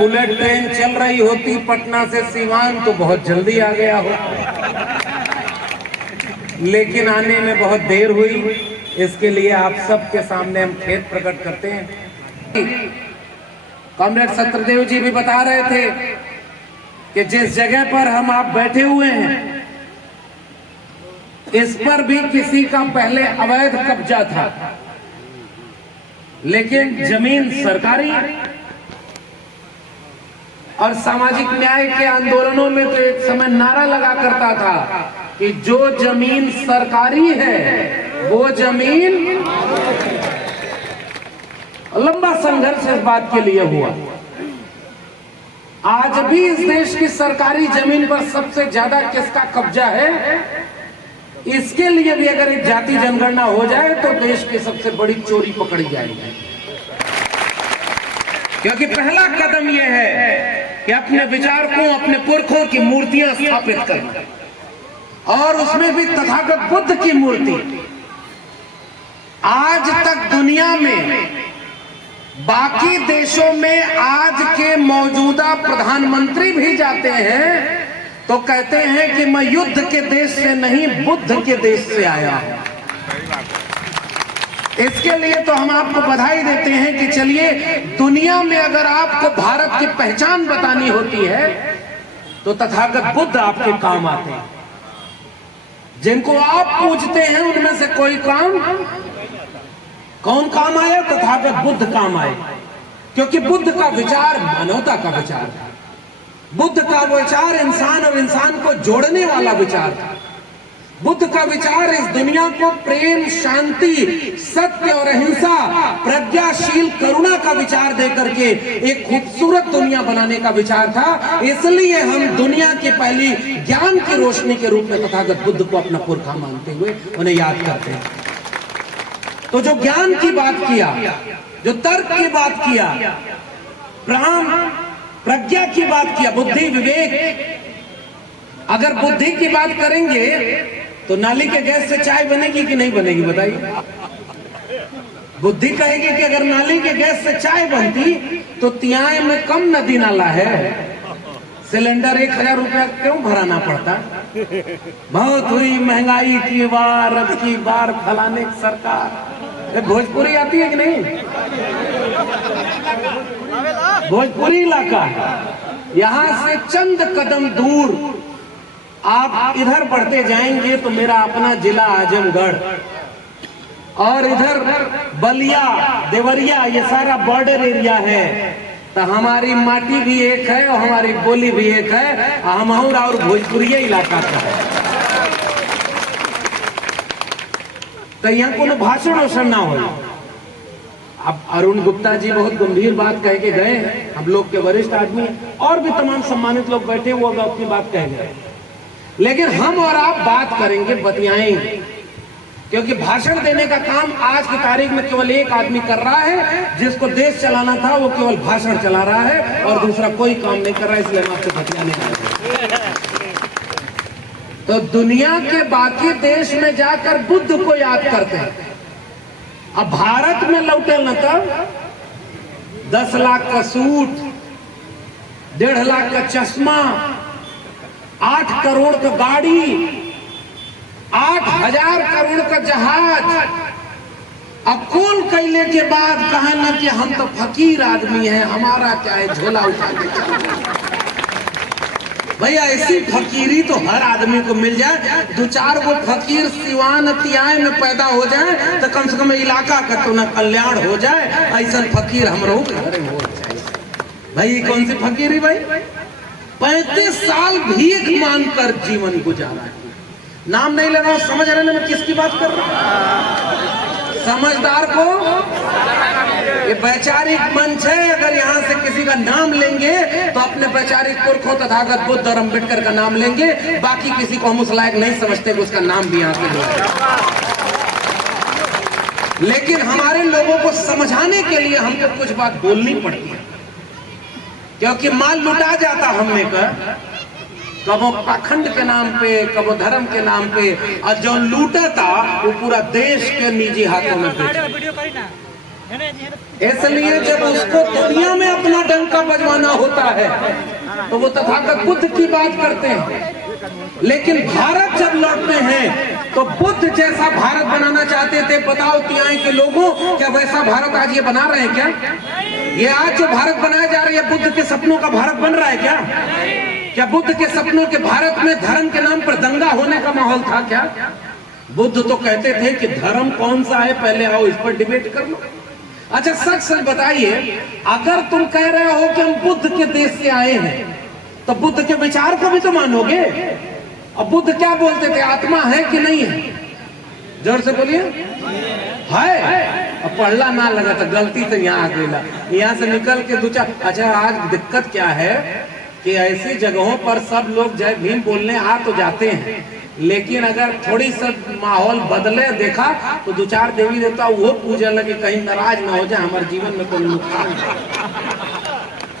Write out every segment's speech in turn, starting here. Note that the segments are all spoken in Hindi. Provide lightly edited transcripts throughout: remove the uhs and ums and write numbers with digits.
बुलेट ट्रेन चल रही होती पटना से सीवान तो बहुत जल्दी आ गया हो, लेकिन आने में बहुत देर हुई। इसके लिए आप सबके सामने हम खेद प्रकट करते हैं। कॉमरेड सत्यदेव जी भी बता रहे थे कि जिस जगह पर हम आप बैठे हुए हैं इस पर भी किसी का पहले अवैध कब्जा था, लेकिन जमीन सरकारी। और सामाजिक न्याय के आंदोलनों में तो एक समय नारा लगा करता था कि जो जमीन सरकारी है वो जमीन, लंबा संघर्ष इस बात के लिए हुआ। आज भी इस देश की सरकारी जमीन पर सबसे ज्यादा किसका कब्जा है, इसके लिए भी अगर एक जाति जनगणना हो जाए तो देश की सबसे बड़ी चोरी पकड़ी जाएगी। क्योंकि पहला कदम यह है कि अपने विचारकों, अपने पुरखों की मूर्तियां स्थापित करना, और उसमें भी तथागत बुद्ध की मूर्ति। आज तक दुनिया में बाकी देशों में आज के मौजूदा प्रधानमंत्री भी जाते हैं तो कहते हैं कि मैं युद्ध के देश से नहीं बुद्ध के देश से आया हूं। इसके लिए तो हम आपको बधाई देते हैं कि चलिए, दुनिया में अगर आपको भारत की पहचान बतानी होती है तो तथागत बुद्ध आपके काम आते हैं। जिनको आप पूजते हैं उनमें से कोई काम, कौन काम आया? तथागत बुद्ध काम आए। क्योंकि बुद्ध का विचार मानवता का विचार था, बुद्ध का विचार इंसान और इंसान को जोड़ने वाला विचार था। बुद्ध का विचार इस दुनिया को प्रेम, शांति, सत्य और अहिंसा, प्रज्ञाशील करुणा का विचार देकर के एक खूबसूरत दुनिया बनाने का विचार था। इसलिए हम दुनिया की पहली ज्ञान की रोशनी के रूप में तथागत बुद्ध को अपना पुरखा मानते हुए उन्हें याद करते हैं। तो जो ज्ञान की बात किया, जो तर्क की बात किया, प्रज्ञा की बात किया, बुद्धि, विवेक, अगर बुद्धि की बात करेंगे तो नाली के गैस से चाय बनेगी कि नहीं बनेगी बताइए? बुद्धि कहेगी कि अगर नाली के गैस से चाय बनती तो तियाए में कम नदी नाला है, सिलेंडर 1000 रुपया क्यों भराना पड़ता? बहुत हुई महंगाई की बार, अब की बार फलाने की सरकार। भोजपुरी आती है कि नहीं? भोजपुरी इलाका, यहां से चंद कदम दूर आप इधर बढ़ते जाएंगे तो मेरा अपना जिला आजमगढ़, और इधर बलिया, देवरिया, ये सारा बॉर्डर एरिया है। तो हमारी माटी भी एक है और हमारी बोली भी एक है, हम और भोजपुरी इलाका का है। तो यहाँ कोनो भाषण वोषण ना हो। अब अरुण गुप्ता जी बहुत गंभीर बात कह के गए हैं, हम लोग के वरिष्ठ आदमी और भी तमाम सम्मानित लोग बैठे हुए अपनी बात कह गए, लेकिन हम और आप बात करेंगे, बतियाएंगे। क्योंकि भाषण देने का काम आज की तारीख में केवल एक आदमी कर रहा है, जिसको देश चलाना था वो केवल भाषण चला रहा है और दूसरा कोई काम नहीं कर रहा है। इसलिए हम आपसे बतियाने आए। तो दुनिया के बाकी देश में जाकर बुद्ध को याद करते हैं। अब भारत में लौटे न तब 10 लाख का सूट, 1.5 लाख का चश्मा, 8 करोड़ का गाड़ी, 8000 करोड़ का जहाज, अब कुल कैले के बाद कहा ना कि हम तो फकीर आदमी हैं, हमारा क्या है, झोला उठा के चलो। भैया ऐसी फकीरी तो हर आदमी को मिल जाए। 2-4 वो फकीर सिवान तियाए में पैदा हो जाए तो कम से कम इलाका का तो न कल्याण हो जाए। ऐसा फकीर हम हो जाए। भाई कौन सी फकीरी भाई? 35 साल भीख मांगकर जीवन गुजारा है। नाम नहीं लेना, समझ रहे ना मैं किसकी बात कर रहा हूं? समझदार को ये वैचारिक मंच है। अगर यहाँ से किसी का नाम लेंगे तो अपने वैचारिक पुरखों तथागत बुद्ध और अम्बेडकर का नाम लेंगे, बाकी किसी को हम उस लायक नहीं समझते कि उसका नाम भी यहाँ से ले। लेकिन हमारे लोगों को समझाने के लिए हमको कुछ बात बोलनी पड़ती है, क्योंकि माल लुटा जाता हमने कर, कबो पाखंड के नाम पे, कबो धर्म के नाम पे, और जो लूटा था वो पूरा देश के निजी हाथों में बेचा। इसलिए जब उसको दुनिया में अपना डंका बजवाना होता है तो वो तथागत बुद्ध की बात करते हैं, लेकिन भारत जब लौटते हैं तो बुद्ध जैसा भारत बनाना चाहते थे। बताओ तिहाई के लोगों, क्या वैसा भारत आज ये बना रहे हैं क्या? ये आज जो भारत बनाया जा रहा है बुद्ध के सपनों का भारत बन रहा है क्या? क्या बुद्ध के सपनों के भारत में धर्म के नाम पर दंगा होने का माहौल था क्या? बुद्ध तो कहते थे कि धर्म कौन सा है, पहले आओ इस पर डिबेट कर लो। अच्छा सच सच बताइए, अगर तुम कह रहे हो कि हम बुद्ध के देश से आए हैं तो बुद्ध के विचार को भी तो मानोगे। अब बुद्ध क्या बोलते थे, आत्मा है कि नहीं है? जोर से बोलिए। है। अब पढ़ला ना लगा तो गलती तो यहाँ आ गई, यहाँ से निकल के दो चार। अच्छा आज दिक्कत क्या है कि ऐसी जगहों पर सब लोग जय भीम बोलने आ तो जाते हैं, लेकिन अगर थोड़ी सा माहौल बदले देखा तो दो चार देवी देवता वो पूजा लगे, कहीं नाराज ना हो जाए, हमारे जीवन में कोई नुकसान।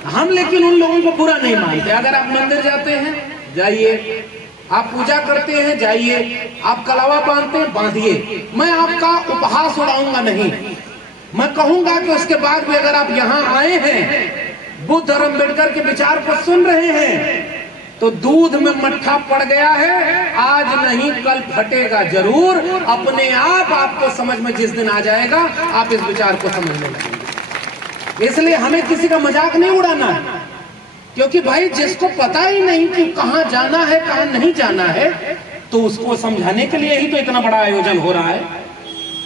हम लेकिन उन लोगों को बुरा नहीं मानते। अगर आप मंदिर जाते हैं जाइए, आप पूजा करते हैं जाइए, आप कलावा बांधते हैं बांधिए, मैं आपका उपहास उड़ाऊंगा नहीं। मैं कहूंगा कि उसके बाद भी अगर आप यहाँ आए हैं, बुद्ध और अम्बेडकर के विचार को सुन रहे हैं, तो दूध में मट्ठा पड़ गया है, आज नहीं कल फटेगा जरूर। अपने आप आपको समझ में जिस दिन आ जाएगा आप इस विचार को समझने लगेंगे। इसलिए हमें किसी का मजाक नहीं उड़ाना है, क्योंकि भाई जिसको पता ही नहीं कि कहां जाना है कहां नहीं जाना है, तो उसको समझाने के लिए ही तो इतना बड़ा आयोजन हो रहा है।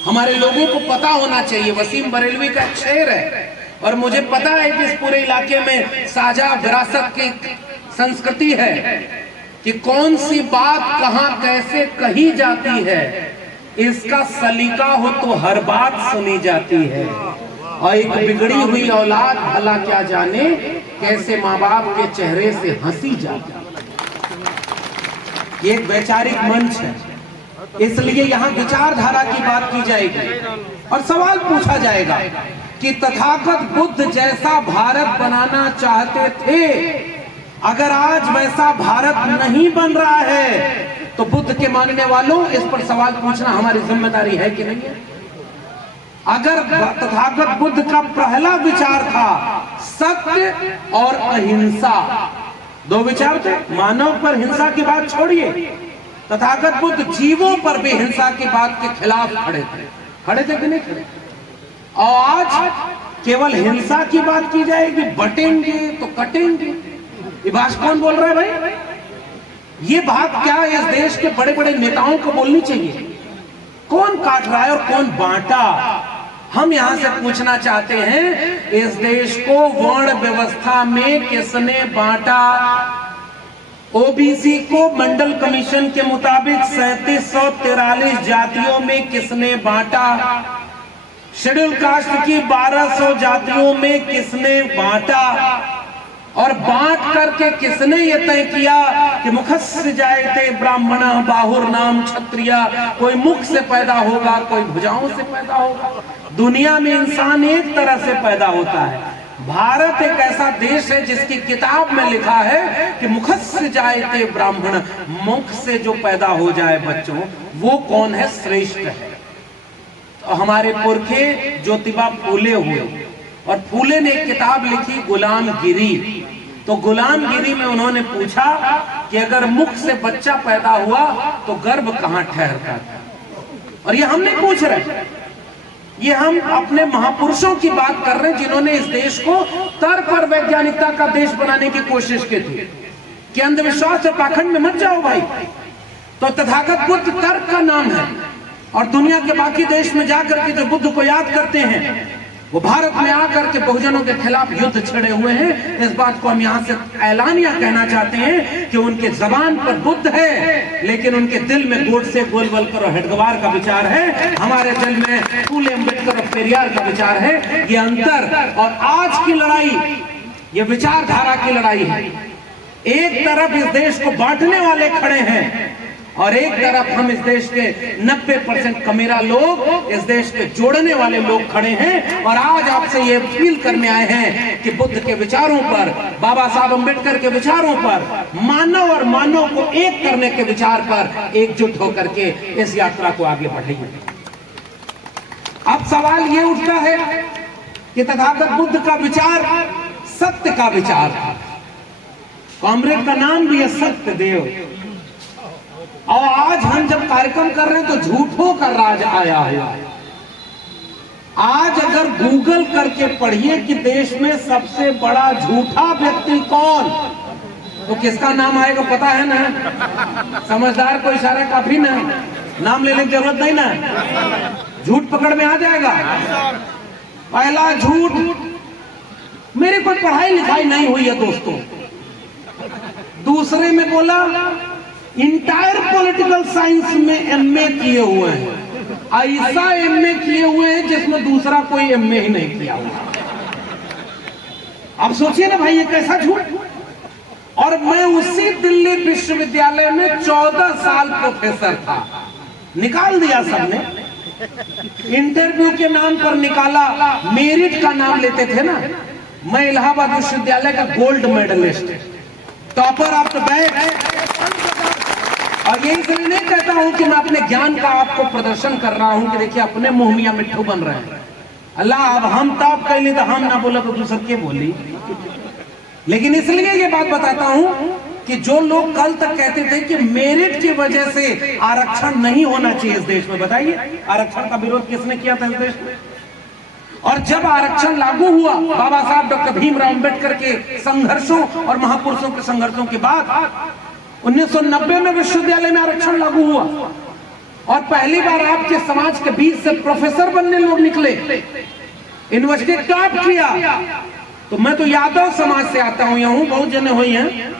हमारे लोगों को पता होना चाहिए। वसीम बरेलवी का शेर है, और मुझे पता है कि इस पूरे इलाके में साझा विरासत की संस्कृति है कि कौन सी बात कहां कैसे कही जाती है, इसका सलीका हो तो हर बात सुनी जाती है। और एक बिगड़ी हुई औलाद भला क्या जाने, कैसे माँ बाप के चेहरे से हंसी जाती है। ये एक वैचारिक मंच है, इसलिए यहाँ विचारधारा की बात की जाएगी और सवाल पूछा जाएगा कि तथागत बुद्ध जैसा भारत बनाना चाहते थे, अगर आज वैसा भारत नहीं बन रहा है तो बुद्ध के मानने वालों इस पर सवाल पूछना हमारी जिम्मेदारी है कि नहीं है? अगर तथागत बुद्ध का पहला विचार था सत्य और अहिंसा, दो विचार थे, मानव पर हिंसा की बात छोड़िए, तथागत बुद्ध जीवों पर भी हिंसा की बात के खिलाफ खड़े थे कि नहीं खड़े? और आज केवल हिंसा की बात की जाएगी, बटेंगे तो कटेंगे। ये बात कौन बोल रहा है भाई? ये बात क्या इस देश के बड़े बड़े नेताओं को बोलनी चाहिए? कौन काट रहा है और कौन बांटा? हम यहां से पूछना चाहते हैं, इस देश को वर्ण व्यवस्था में किसने बांटा? ओबीसी को मंडल कमीशन के मुताबिक 3743 जातियों में किसने बांटा? शेड्यूल कास्ट की 1200 जातियों में किसने बांटा? और बांट करके किसने ये तय किया कि मुखस्य जायते ब्राह्मण बाहुर नाम क्षत्रिय, कोई मुख से पैदा होगा कोई भुजाओं से पैदा होगा। दुनिया में इंसान एक तरह से पैदा होता है। भारत एक ऐसा देश है जिसकी किताब में लिखा है कि मुखस्य जायते ब्राह्मण, मुख से जो पैदा हो जाए बच्चों वो कौन है, श्रेष्ठ है। तो हमारे पुरखे ज्योतिबा फूले हुए, और फूले ने एक किताब लिखी गुलामगिरी। तो गुलामगिरी में उन्होंने पूछा कि अगर मुख से बच्चा पैदा हुआ तो गर्भ कहां ठहरता था। और ये हम नहीं पूछ रहे, ये हम अपने महापुरुषों की बात कर रहे हैं जिन्होंने इस देश को तर्क और वैज्ञानिकता का देश बनाने की कोशिश की थी कि अंधविश्वास और पाखंड में मत जाओ भाई। तो तथागत बुद्ध तर्क का नाम है, और दुनिया के बाकी देश में जाकर के जो बुद्ध को याद करते हैं वो भारत में आकर के बहुजनों के खिलाफ युद्ध छेड़े हुए हैं। इस बात को हम यहाँ से ऐलानिया कहना चाहते हैं कि उनके जबान पर बुद्ध है, लेकिन उनके दिल में गोडसे, गोलवलकर और हेडगेवार का विचार है। हमारे दिल में फूले, अम्बेडकर और पेरियार का विचार है। ये अंतर और आज की लड़ाई ये विचारधारा की लड़ाई है। एक तरफ इस देश को बांटने वाले खड़े हैं और एक तरफ हम इस देश के 90% कमीरा लोग, इस देश के जोड़ने वाले लोग खड़े हैं। और आज आपसे ये अपील करने आए हैं कि बुद्ध के विचारों पर, बाबा साहब अम्बेडकर के विचारों पर, मानव और मानव को एक करने के विचार पर एकजुट होकर के इस यात्रा को आगे बढ़ाइए। अब सवाल ये उठता है कि तथागत बुद्ध का विचार सत्य का विचार था। कॉमरेड का नाम भी है सत्य देव। और आज हम जब कार्यक्रम कर रहे हैं तो झूठों का राज आया हुआ है। आज अगर गूगल करके पढ़िए कि देश में सबसे बड़ा झूठा व्यक्ति कौन, तो किसका नाम आएगा पता है ना? समझदार को इशारा काफी ना, नाम लेने की जरूरत नहीं ना, झूठ पकड़ में आ जाएगा। पहला झूठ, मेरी कोई पढ़ाई लिखाई नहीं हुई है दोस्तों। दूसरे में बोला इंटायर पॉलिटिकल साइंस में एमए किए हुए हैं। ऐसा एमए किए हुए हैं जिसमें दूसरा कोई एमए ही नहीं किया हुआ। अब सोचिए ना भाई, ये कैसा झूठ। और मैं उसी दिल्ली विश्वविद्यालय में 14 साल प्रोफेसर था। निकाल दिया सबने, इंटरव्यू के नाम पर निकाला, मेरिट का नाम लेते थे ना। मैं इलाहाबाद विश्वविद्यालय का gold medallist, topper of the batch. और यही इसलिए नहीं कहता हूं कि मैं अपने ज्ञान का आपको प्रदर्शन कर रहा हूं कि देखिए अपने मुंह मियां मिट्ठू बन रहे हैं। अल्लाह अब हम टॉप कर ली तो हम ना बोला तो दूसर के बोली। लेकिन इसलिए ये बात बताता हूं कि जो लोग कल तक कहते थे कि मेरिट की वजह से आरक्षण नहीं होना चाहिए इस देश में, बताइए आरक्षण का विरोध किसने किया था इस देश में? और जब आरक्षण लागू हुआ बाबा साहब डॉक्टर भीमराव अंबेडकर के संघर्षों और महापुरुषों के संघर्षों के बाद 1990 में विश्वविद्यालय में आरक्षण लागू हुआ और पहली बार आपके समाज के बीच से प्रोफेसर बनने लोग निकले, यूनिवर्सिटी टॉप किया। तो मैं तो यादव समाज से आता हूं, यहाँ बहुत जने हुई हैं,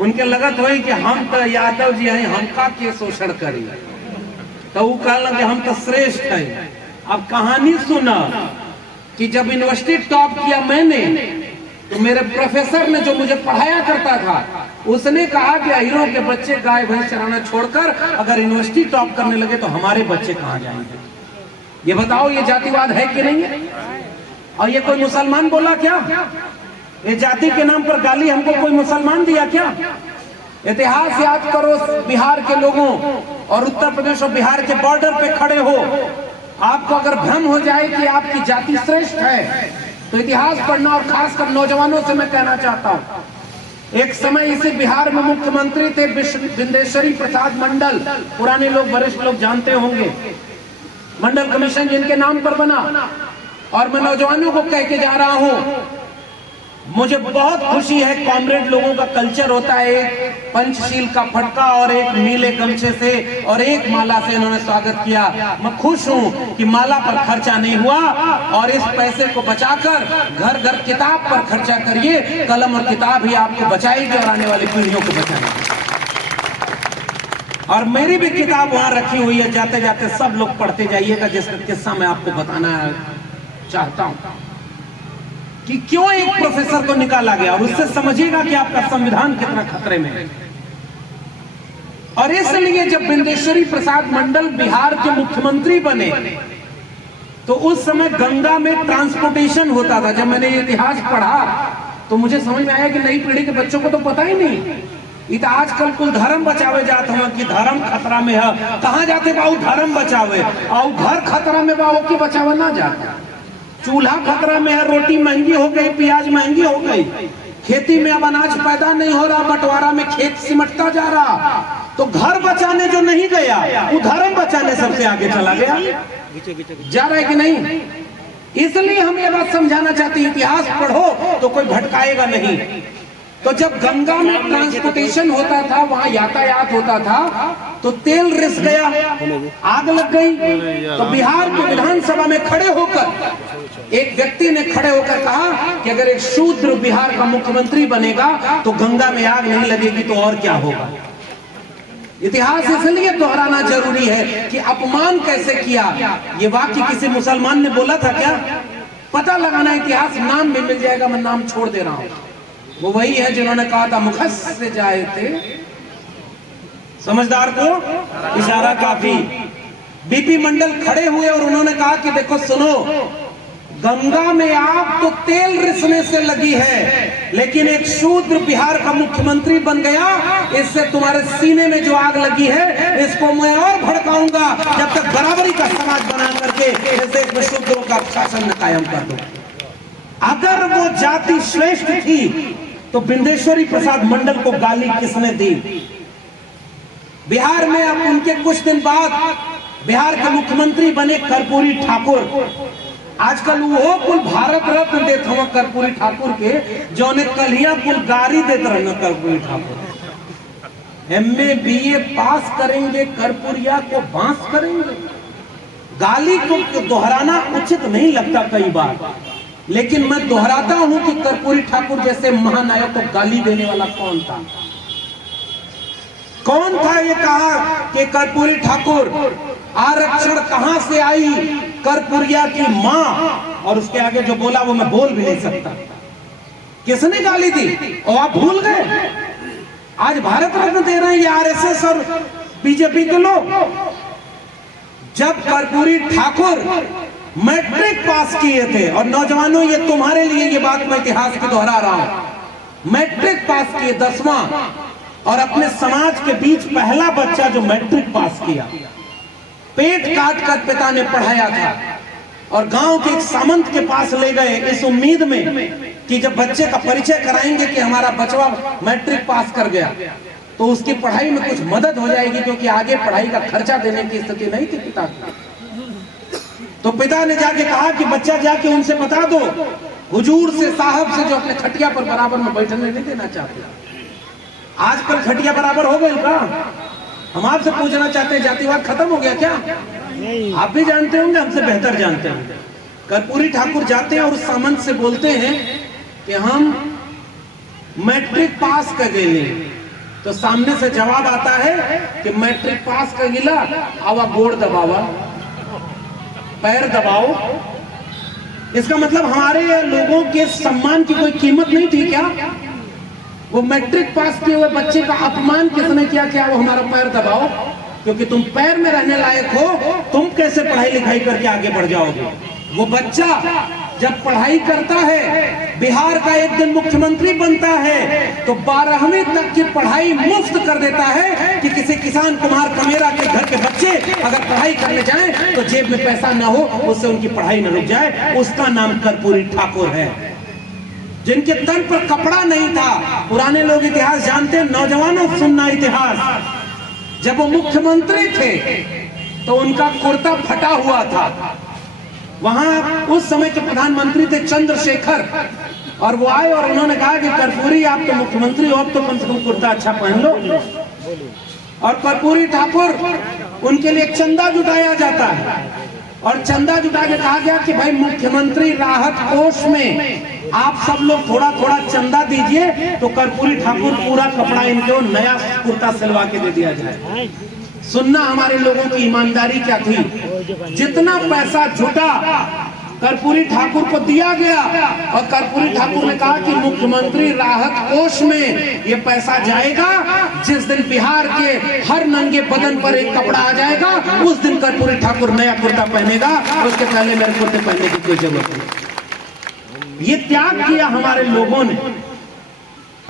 उनके लगत हुई कि हम तो यादव जी हैं, हमका के शोषण करी, तो वो कहला कि हम तो श्रेष्ठ हैं। अब कहानी सुना कि जब यूनिवर्सिटी टॉप किया मैंने, तो मेरे प्रोफेसर ने जो मुझे पढ़ाया करता था उसने कहा कि हीरो के बच्चे गाय भैंस चराना छोड़कर अगर यूनिवर्सिटी टॉप करने लगे तो हमारे बच्चे कहां जाएंगे? ये बताओ, ये जातिवाद है कि नहीं है? और ये कोई मुसलमान बोला क्या? ये जाति के नाम पर गाली हमको कोई मुसलमान दिया क्या? इतिहास याद करो बिहार के लोगों और उत्तर प्रदेश और बिहार के बॉर्डर पे खड़े हो, आपको अगर भ्रम हो जाए कि आपकी जाति श्रेष्ठ है तो इतिहास पढ़ना। और खासकर नौजवानों से मैं कहना चाहता हूं, एक समय इसी बिहार में मुख्यमंत्री थे विंदेश्वरी प्रसाद मंडल, पुराने लोग वरिष्ठ लोग जानते होंगे। मंडल कमीशन जिनके नाम पर बना। और मैं नौजवानों को कह के जा रहा हूं, मुझे बहुत खुशी है, कॉमरेड लोगों का कल्चर होता है, एक पंचशील का फटका और एक नीले गमछे से और एक माला से इन्होंने स्वागत किया। मैं खुश हूं कि माला पर खर्चा नहीं हुआ और इस पैसे को बचाकर घर घर किताब पर खर्चा करिए। कलम और किताब ही आपको बचाएगी और आने वाली पीढ़ियों को बचाएगी। और मेरी भी किताब वहां रखी हुई है, जाते जाते सब लोग पढ़ते जाइएगा, जिसका किस्सा मैं आपको बताना चाहता हूं कि क्यों एक प्रोफेसर को निकाला गया, और उससे समझिएगा कि आपका संविधान कितना खतरे में है। और इसलिए जब विंदेश्वरी प्रसाद मंडल बिहार के मुख्यमंत्री बने तो उस समय गंगा में ट्रांसपोर्टेशन होता था। जब मैंने इतिहास पढ़ा तो मुझे समझ में आया कि नई पीढ़ी के बच्चों को तो पता ही नहीं। इत आजकल कुल धर्म बचावे जाते हैं कि धर्म खतरा में है। कहां जाते बाबू धर्म बचावे, और घर खतरा में बाबू की बचावे ना जाता। चूल्हा खतरा में है, रोटी महंगी हो गई, प्याज महंगी हो गई, खेती में अब अनाज पैदा नहीं हो रहा, बंटवारा में खेत सिमटता जा रहा। तो घर बचाने जो नहीं गया वो धर्म बचाने सबसे आगे चला गया। जा रहा है कि नहीं? इसलिए हम ये बात समझाना चाहते हैं, इतिहास पढ़ो तो कोई भटकाएगा नहीं। तो जब गंगा में ट्रांसपोर्टेशन होता था, वहां यातायात होता था, तो तेल रिस गया, आग लग गई। तो बिहार के विधानसभा में खड़े होकर एक व्यक्ति ने खड़े होकर कहा कि अगर एक शूद्र बिहार का मुख्यमंत्री बनेगा तो गंगा में आग नहीं लगेगी तो और क्या होगा। इतिहास इसलिए दोहराना जरूरी है कि अपमान कैसे किया। ये वाक्य किसी मुसलमान ने बोला था क्या? पता लगाना, इतिहास नाम भी मिल जाएगा, मैं नाम छोड़ दे रहा हूं। वो वही है जिन्होंने कहा था मुखस से जाए थे, समझदार को इशारा काफी। बीपी मंडल खड़े हुए और उन्होंने कहा कि देखो सुनो, गंगा में आग तो तेल रिसने से लगी है, लेकिन एक शूद्र बिहार का मुख्यमंत्री बन गया, इससे तुम्हारे सीने में जो आग लगी है इसको मैं और भड़काऊंगा जब तक बराबरी का समाज बना करके इस देश में शूद्रों का शासन न कायम कर दो। अगर वो जाति श्रेष्ठ थी तो बिंदेश्वरी प्रसाद मंडल को गाली किसने दी? बिहार में अब उनके कुछ दिन बाद बिहार के मुख्यमंत्री बने कर्पूरी ठाकुर। आजकल वो कुल भारत रत्न देते हुए कर्पूरी ठाकुर के, जो ने कलिया कुल गारी देते रहना कर्पूरी ठाकुर। एमए बीए पास करेंगे, कर्पूरिया को बांस करेंगे। गाली को दोहराना उचित नहीं लगता कई बार, लेकिन मैं दोहराता हूं कि कर्पूरी ठाकुर जैसे महानायक को गाली देने वाला कौन था? कौन था ये कहा कि कर्पूरी ठाकुर आरक्षण कहां से आई? कर्पूरिया की मां। और उसके आगे जो बोला वो मैं बोल भी नहीं सकता। किसने गाली दी? और आप भूल गए? आज भारत रत्न दे रहे हैं ये आरएसएस और बीजेपी के लोग। जब कर्पूरी ठाकुर मैट्रिक पास किए थे, और नौजवानों ये तुम्हारे लिए ये बात मैं इतिहास की दोहरा रहा हूं, मैट्रिक पास किए 10वां, और अपने समाज के बीच पहला बच्चा जो मैट्रिक पास किया, पेट काट कर पिता ने पढ़ाया था, और गांव के एक सामंत के पास ले गए इस उम्मीद में कि जब बच्चे का परिचय कराएंगे कि हमारा बचवा मैट्रिक पास कर गया तो उसकी पढ़ाई में कुछ मदद हो जाएगी, क्योंकि आगे पढ़ाई का खर्चा देने की स्थिति नहीं थी पिता की। तो पिता ने जाके कहा कि बच्चा जाके उनसे बता दो, हुजूर से, साहब से, जो अपने खटिया पर बराबर में बैठने नहीं देना चाहते। आजकल खटिया बराबर हो गई का? हम आपसे पूछना चाहते हैं, जातिवाद खत्म हो गया क्या? आप भी जानते होंगे, हमसे बेहतर जानते हैं। कर्पूरी ठाकुर जाते हैं और उस सामंत से बोलते हैं कि हम मैट्रिक पास कर गए। तो सामने से जवाब आता है कि मैट्रिक पास कर गिला, आवा गोड़ दबावा, पैर दबाओ। इसका मतलब हमारे लोगों के सम्मान की कोई कीमत नहीं थी क्या? वो मैट्रिक पास किए हुए बच्चे का अपमान किसने किया? क्या वो हमारा पैर दबाओ? क्योंकि तुम पैर में रहने लायक हो, तुम कैसे पढ़ाई लिखाई करके आगे बढ़ जाओगे? वो बच्चा जब पढ़ाई करता है, बिहार का एक दिन मुख्यमंत्री बनता है, तो 12वीं तक की पढ़ाई मुफ्त कर देता है कि किसी किसान कुमार कमेरा के घर के बच्चे अगर पढ़ाई करने जाएं तो जेब में पैसा ना हो, उससे उनकी पढ़ाई न रुक जाए। उसका नाम कर्पूरी ठाकुर है। जिनके तन पर कपड़ा नहीं था, पुराने लोग इतिहास जानते हैं, नौजवानों सुनना इतिहास। जब वो मुख्यमंत्री थे तो उनका कुर्ता फटा हुआ था। वहां उस समय के प्रधानमंत्री थे चंद्रशेखर, और वो आए और उन्होंने कहा कि कर्पूरी आप तो मुख्यमंत्री हो, अब तो कम से कम कुर्ता अच्छा पहन लो। और कर्पूरी ठाकुर, उनके लिए चंदा जुटाया जाता है, और चंदा जुटा के कहा गया कि भाई मुख्यमंत्री राहत कोष में आप सब लोग थोड़ा थोड़ा चंदा दीजिए, तो कर्पूरी ठाकुर पूरा कपड़ा इनको नया कुर्ता सिलवा के दे दिया जाए। सुनना हमारे लोगों की ईमानदारी क्या थी। जितना पैसा जुटा कर्पूरी ठाकुर को दिया गया, और कर्पूरी ठाकुर ने कहा कि मुख्यमंत्री राहत कोष में ये पैसा जाएगा। जिस दिन बिहार के हर नंगे बदन पर एक कपड़ा आ जाएगा, उस दिन कर्पूरी ठाकुर नया कुर्ता पहनेगा, उसके पहले मेरे कुर्ते पहनने की कोई जरूरत नहीं। ये त्याग किया हमारे लोगों ने।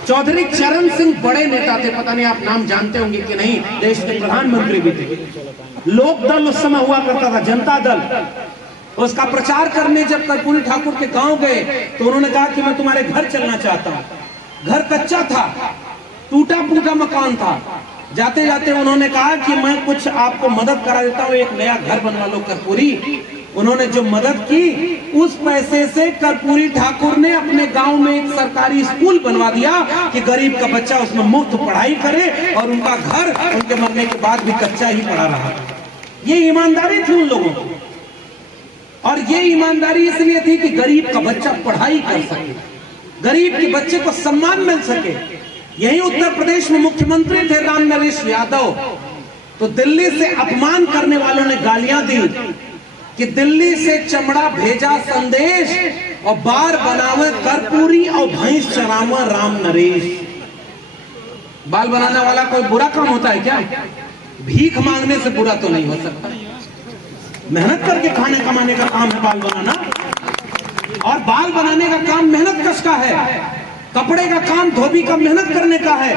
चौधरी चरण सिंह बड़े नेता थे, पता नहीं आप नाम जानते होंगे कि नहीं, देश के प्रधानमंत्री भी थे। लोक दल उस समय हुआ करता था, जनता दल। उसका प्रचार करने जब कर्पूरी ठाकुर के गांव गए तो उन्होंने कहा कि मैं तुम्हारे घर चलना चाहता हूं। घर कच्चा था, टूटा फूटा मकान था। जाते जाते उन्होंने कहा कि मैं कुछ आपको मदद करा देता हूं, एक नया घर बनवा लो कर्पूरी। उन्होंने जो मदद की, उस पैसे से कर्पूरी ठाकुर ने अपने गांव में एक सरकारी स्कूल बनवा दिया कि गरीब का बच्चा उसमें मुफ्त पढ़ाई करे, और उनका घर उनके मरने के बाद भी कच्चा ही पड़ा रहा। ये ईमानदारी थी उन लोगों की, और ये ईमानदारी इसलिए थी कि गरीब का बच्चा पढ़ाई कर सके, गरीब के बच्चे को सम्मान मिल सके। यही उत्तर प्रदेश में मुख्यमंत्री थे राम नरेश यादव, तो दिल्ली से अपमान करने वालों ने गालियां दी कि दिल्ली से चमड़ा भेजा संदेश, और बार बनावे कर्पूरी और भैंस चरावा राम नरेश। बाल बनाने वाला कोई बुरा काम होता है क्या? भीख मांगने से बुरा तो नहीं हो सकता। मेहनत करके खाने कमाने का काम है बाल बनाना। और बाल बनाने का काम मेहनत कश का है, कपड़े का काम धोबी का मेहनत करने का है,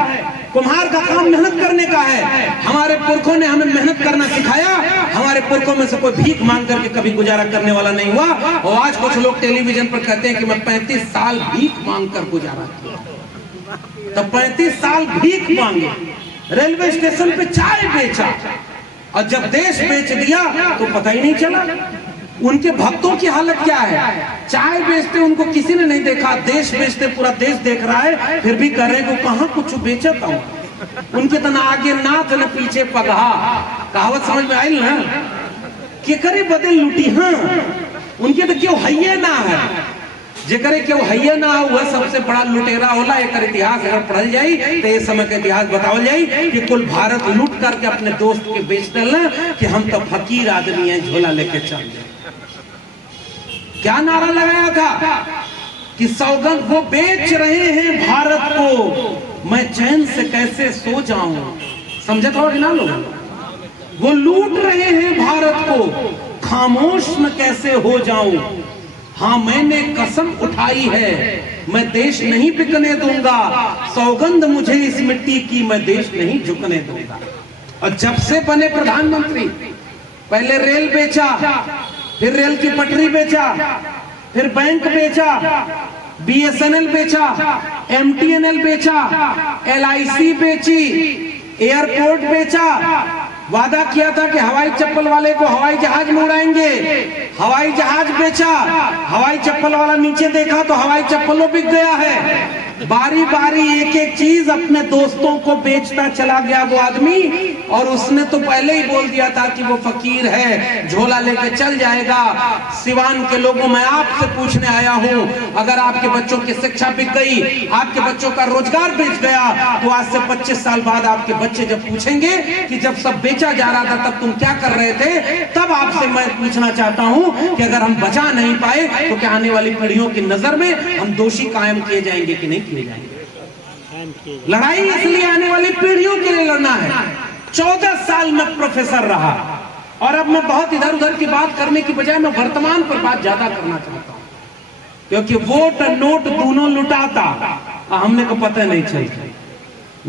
कुम्हार का काम मेहनत करने का है। हमारे पुरखों ने हमें मेहनत करना सिखाया। हमारे पुरखों में से कोई भीख मांग करके कभी गुजारा करने वाला नहीं हुआ। और आज कुछ लोग टेलीविजन पर कहते हैं कि मैं 35 साल भीख मांग कर गुजारा किया। तो 35 साल भीख मांगे, रेलवे स्टेशन पे चाय बेचा, और जब देश बेच दिया तो पता ही नहीं चला। उनके भक्तों की हालत क्या है? चाय बेचते उनको किसी ने नहीं देखा, देश बेचते पूरा देश देख रहा है, फिर भी कह रहे हैं कि कहां कुछ बेचता हूं। उनके तो ना आगे नाथ न पीछे पगहा, कहावत समझ में आई ना? के करे बदल लुटी। हाँ, उनके तो क्यों हैये ना है, जेकरे क्यों हैये ना हो वह सबसे बड़ा लुटेरा होला। एक इतिहास अगर पढ़ल जाई तो ये समय का इतिहास बतावल जाई कि कुल भारत लूट करके अपने दोस्त के बेच देना कि हम तो फकीर आदमी हैं, झोला लेके चल गए। क्या नारा लगाया था कि सौगंध वो बेच रहे हैं भारत को, मैं चैन से कैसे सो जाऊं। समझा था ना लोग? वो लूट रहे हैं भारत को, खामोश मैं कैसे हो जाऊं। हाँ, मैंने कसम उठाई है, मैं देश नहीं बिकने दूंगा। सौगंध मुझे इस मिट्टी की, मैं देश नहीं झुकने दूंगा। और जब से बने प्रधानमंत्री, पहले रेल बेचा, फिर रेल की पटरी बेचा, फिर बैंक बेचा, BSNL बेचा, MTNL बेचा, LIC बेची, एयरपोर्ट बेचा। वादा किया था कि हवाई चप्पल वाले को हवाई जहाज में उड़ाएंगे, हवाई जहाज बेचा। हवाई चप्पल वाला नीचे देखा तो हवाई चप्पलों बिक गया है। बारी बारी एक एक चीज अपने दोस्तों को बेचता चला गया वो आदमी। और उसने तो पहले ही बोल दिया था कि वो फकीर है, झोला लेके चल जाएगा। सिवान के लोगों, मैं आपसे पूछने आया हूं, अगर आपके बच्चों की शिक्षा बिक गई, आपके बच्चों का रोजगार बेच गया, तो आज से 25 साल बाद आपके बच्चे जब पूछेंगे कि जब सब बेचा जा रहा था तब तुम क्या कर रहे थे, तब आपसे मैं पूछना चाहता हूं कि अगर हम बचा नहीं पाए तो क्या आने वाली पीढ़ियों की नजर में हम दोषी कायम किए जाएंगे कि नहीं किए जाएंगे? लड़ाई इसलिए आने वाली पीढ़ियों के लिए लड़ना है। 14 साल में प्रोफेसर रहा, और अब मैं बहुत इधर उधर की बात करने की बजाय मैं वर्तमान पर बात ज्यादा करना चाहता हूं, क्योंकि वोट नोट दोनों लुटाता, हमने को पता नहीं चलता।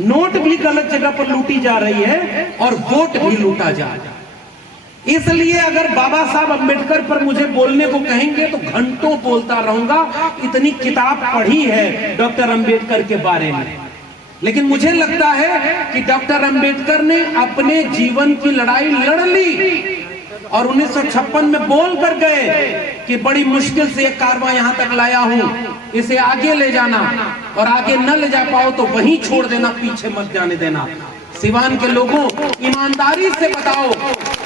नोट भी गलत जगह पर लूटी जा रही है और वोट भी लूटा जा रहा है। इसलिए अगर बाबा साहब अम्बेडकर पर मुझे बोलने को कहेंगे तो घंटों बोलता रहूंगा। इतनी किताब पढ़ी है डॉक्टर अम्बेडकर के बारे में, लेकिन मुझे लगता है कि डॉक्टर अम्बेडकर ने अपने जीवन की लड़ाई लड़ ली और 1956 में बोल कर गए कि बड़ी मुश्किल से एक कारवां यहां तक लाया हूं, इसे आगे ले जाना, और आगे न ले जा पाओ तो वहीं छोड़ देना, पीछे मत जाने देना। सिवान के लोगों, ईमानदारी से बताओ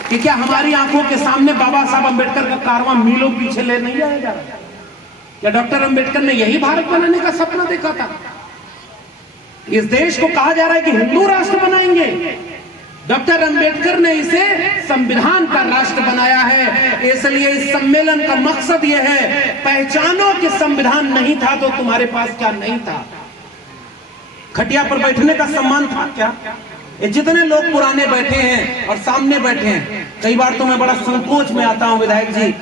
कि क्या हमारी आंखों के सामने बाबा साहब अम्बेडकर का कारवां मीलों पीछे ले नहीं जाया जा रहा? क्या डॉक्टर अम्बेडकर ने यही भारत बनाने का सपना देखा था? इस देश को कहा जा रहा है कि हिंदू राष्ट्र बनाएंगे, डॉक्टर अंबेडकर ने इसे संविधान का राष्ट्र बनाया है। इसलिए इस सम्मेलन का मकसद यह है, पहचानो कि संविधान नहीं था तो तुम्हारे पास क्या नहीं था। खटिया पर बैठने का सम्मान था क्या? ये जितने लोग पुराने बैठे हैं और सामने बैठे हैं, कई बार तो मैं बड़ा संकोच में आता हूं विधायक जी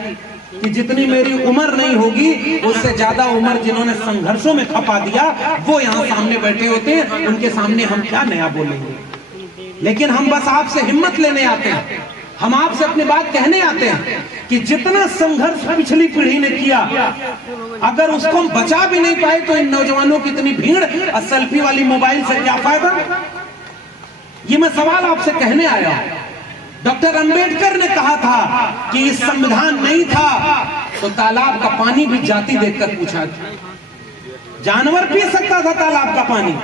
कि जितनी मेरी उम्र नहीं होगी उससे ज्यादा उम्र जिन्होंने संघर्षों में खपा दिया वो यहाँ सामने बैठे होते हैं, उनके सामने हम क्या नया बोलेंगे। लेकिन हम बस आपसे हिम्मत लेने आते हैं, हम आपसे अपनी बात कहने आते हैं कि जितना संघर्ष पिछली पीढ़ी ने किया, अगर उसको हम बचा भी नहीं पाए तो इन नौजवानों की इतनी भीड़ और सेल्फी वाली मोबाइल से क्या फायदा। ये मैं सवाल आपसे कहने आया हूं। डॉक्टर अंबेडकर ने कहा था कि इस संविधान नहीं था तो तालाब का पानी भी जाति देखकर पूछा था। जानवर पी सकता था तालाब का पानी,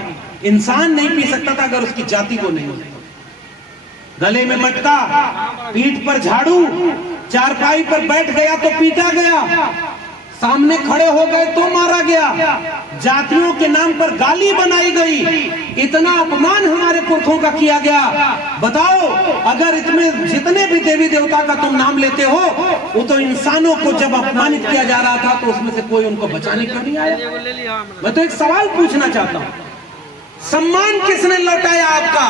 इंसान नहीं पी सकता था अगर उसकी जाति को नहीं होती। गले में मटका, पीठ पर झाड़ू, चारपाई पर बैठ गया तो पीटा गया, सामने खड़े हो गए तो मारा गया, जातियों के नाम पर गाली बनाई गई, इतना अपमान हमारे पुरखों का किया गया। बताओ, अगर इसमें जितने भी देवी देवता का तुम नाम लेते हो, वो तो इंसानों को जब अपमानित किया जा रहा था तो उसमें से कोई उनको बचाने क्यों नहीं आया। मैं तो एक सवाल पूछना चाहता हूं, सम्मान किसने लौटाया आपका?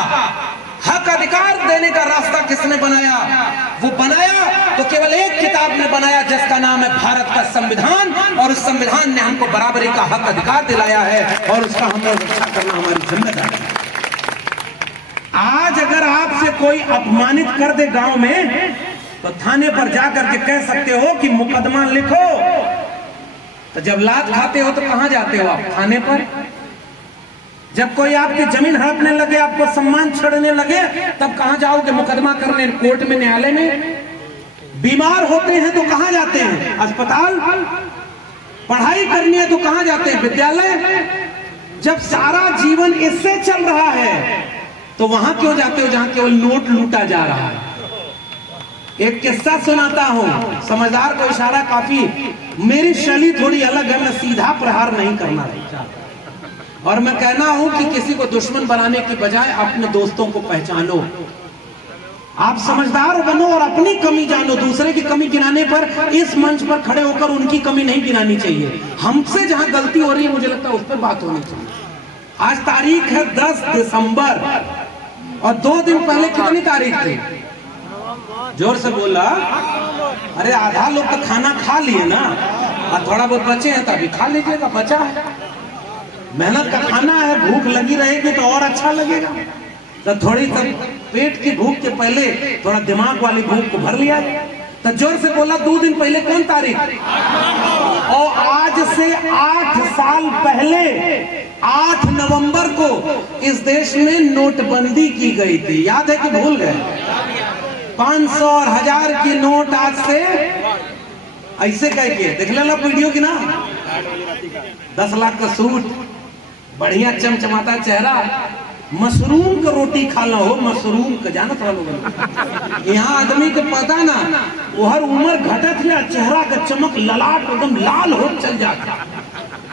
हक अधिकार देने का रास्ता किसने बनाया? वो बनाया तो केवल एक किताब ने बनाया जिसका नाम है भारत का संविधान, और उस संविधान ने हमको बराबरी का हक अधिकार दिलाया है और उसका हमें रक्षा करना हमारी जिम्मेदारी है। आज अगर आपसे कोई अपमानित कर दे गांव में, तो थाने पर जाकर के कह सकते हो कि मुकदमा लिखो। तो जब लात खाते हो तो कहां जाते हो आप? थाने पर। जब कोई आपकी जमीन हड़पने लगे, आपको सम्मान छड़ने लगे, तब कहां जाओगे? मुकदमा करने कोर्ट में, न्यायालय में। बीमार होते हैं तो कहां जाते हैं? अस्पताल। पढ़ाई करनी है तो कहां जाते हैं? विद्यालय। जब सारा जीवन इससे चल रहा है तो वहां क्यों जाते हो जहां केवल नोट लूटा जा रहा है? एक किस्सा सुनाता हूं, समझदार को इशारा काफी। मेरी शैली थोड़ी अलग है, मैं सीधा प्रहार नहीं करना चाहता, और मैं कहना हूं कि किसी को दुश्मन बनाने की बजाय अपने दोस्तों को पहचानो। आप समझदार बनो और अपनी कमी जानो। दूसरे की कमी गिनाने पर इस मंच पर खड़े होकर उनकी कमी नहीं गिनानी चाहिए। हमसे जहां गलती हो रही है, मुझे लगता है उस पर बात होनी चाहिए। आज तारीख है 10 दिसंबर, और 2 दिन पहले कितनी तारीख थी? जोर से बोला। अरे आधा लोग तो खाना खा लिए ना, और थोड़ा बहुत बचे हैं तो अभी खा लीजिएगा, बचा है। मेहनत का खाना है, भूख लगी रहेगी तो और अच्छा लगेगा। तो थोड़ी सी पेट की भूख के पहले थोड़ा दिमाग वाली भूख को भर लिया। तो जोर से बोला। 2 दिन पहले कौन तारीख? और आज से 8 साल पहले 8 नवंबर को इस देश में नोटबंदी की गई थी। याद है कि भूल गए? 500 और 1000 की नोट आज से ऐसे कह के देख लेना वीडियो की ना। 10 लाख का सूट, बढ़िया चमचमाता चेहरा, मशरूम का रोटी खाना हो, मशरूम का जाना था लोग। यहाँ आदमी के पता ना, वो हर उम्र घटत या चेहरा का चमक ललाट एकदम लाल हो चल जाता।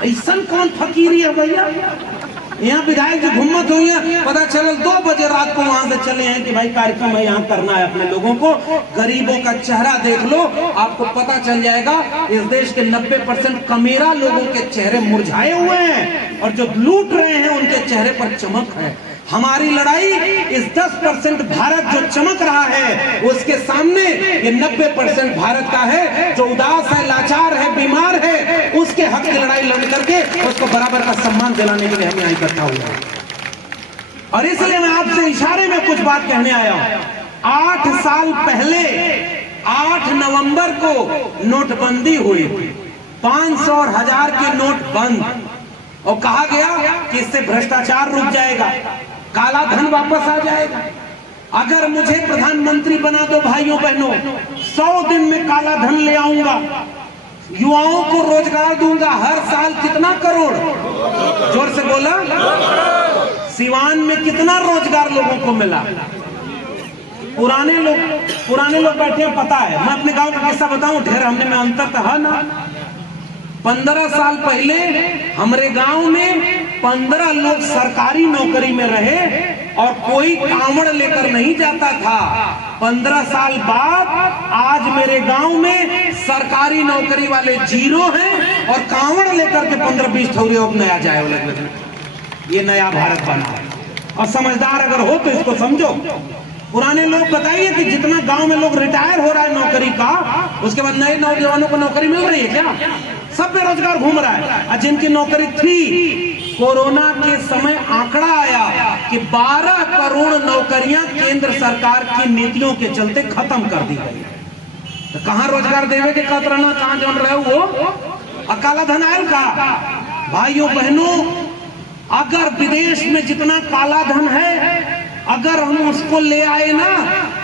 ऐसा कौन फकीरी है भैया? यहाँ विधायक जो घुम्मत हुई है, पता चल 2 बजे रात को वहां से चले हैं कि भाई कार्यक्रम है यहाँ करना है अपने लोगों को। गरीबों का चेहरा देख लो, आपको पता चल जाएगा इस देश के 90% कमीरा लोगों के चेहरे मुरझाए हुए हैं, और जो लूट रहे हैं उनके चेहरे पर चमक है। हमारी लड़ाई इस 10% भारत जो चमक रहा है उसके सामने ये 90% भारत का है जो उदास है, लाचार है, बीमार है। उसके हक की लड़ाई लड़ करके उसको बराबर का सम्मान दिलाने के लिए हम यहाँ इकट्ठा हुए हैं। और इसलिए मैं आपसे इशारे में कुछ बात कहने आया हूं। 8 साल पहले 8 नवंबर को नोटबंदी हुई। 500 और 1000 के नोट बंद, और कहा गया कि इससे भ्रष्टाचार रुक जाएगा, काला धन वापस आ जाएगा। अगर मुझे प्रधानमंत्री बना दो भाइयों बहनों, 100 दिन में काला धन ले आऊंगा, युवाओं को रोजगार दूंगा। हर साल कितना करोड़? जोर से बोला। सिवान में कितना रोजगार लोगों को मिला? पुराने लोग बैठे हैं, पता है। मैं अपने गांव का किस्सा बताऊं, ढेर हमने में अंतर था ना। 15 साल पहले हमारे गांव में 15 लोग सरकारी नौकरी में रहे और कोई कांवड़ लेकर नहीं जाता था। 15 साल बाद आज मेरे गांव में सरकारी नौकरी वाले 0 हैं और कांवड़ लेकर के 15-20 ठौरे अब नया जाए लगे। ये नया भारत बना है, और समझदार अगर हो तो इसको समझो। पुराने लोग बताइए कि जितना गांव में लोग रिटायर हो रहा है नौकरी का, उसके बाद नए नौजवानों को नौकरी मिल रही है क्या? सब बेरोजगार घूम रहा है। और जिनकी नौकरी थी, कोरोना के समय आंकड़ा आया कि 12 करोड़ नौकरियां केंद्र सरकार की नीतियों के चलते खत्म कर दी गई। तो कहां रोजगार देवे के कतराना, कहां जम रहे हो वो काला धन आयल का? भाइयों बहनों, अगर विदेश में जितना काला धन है, अगर हम उसको ले आए ना,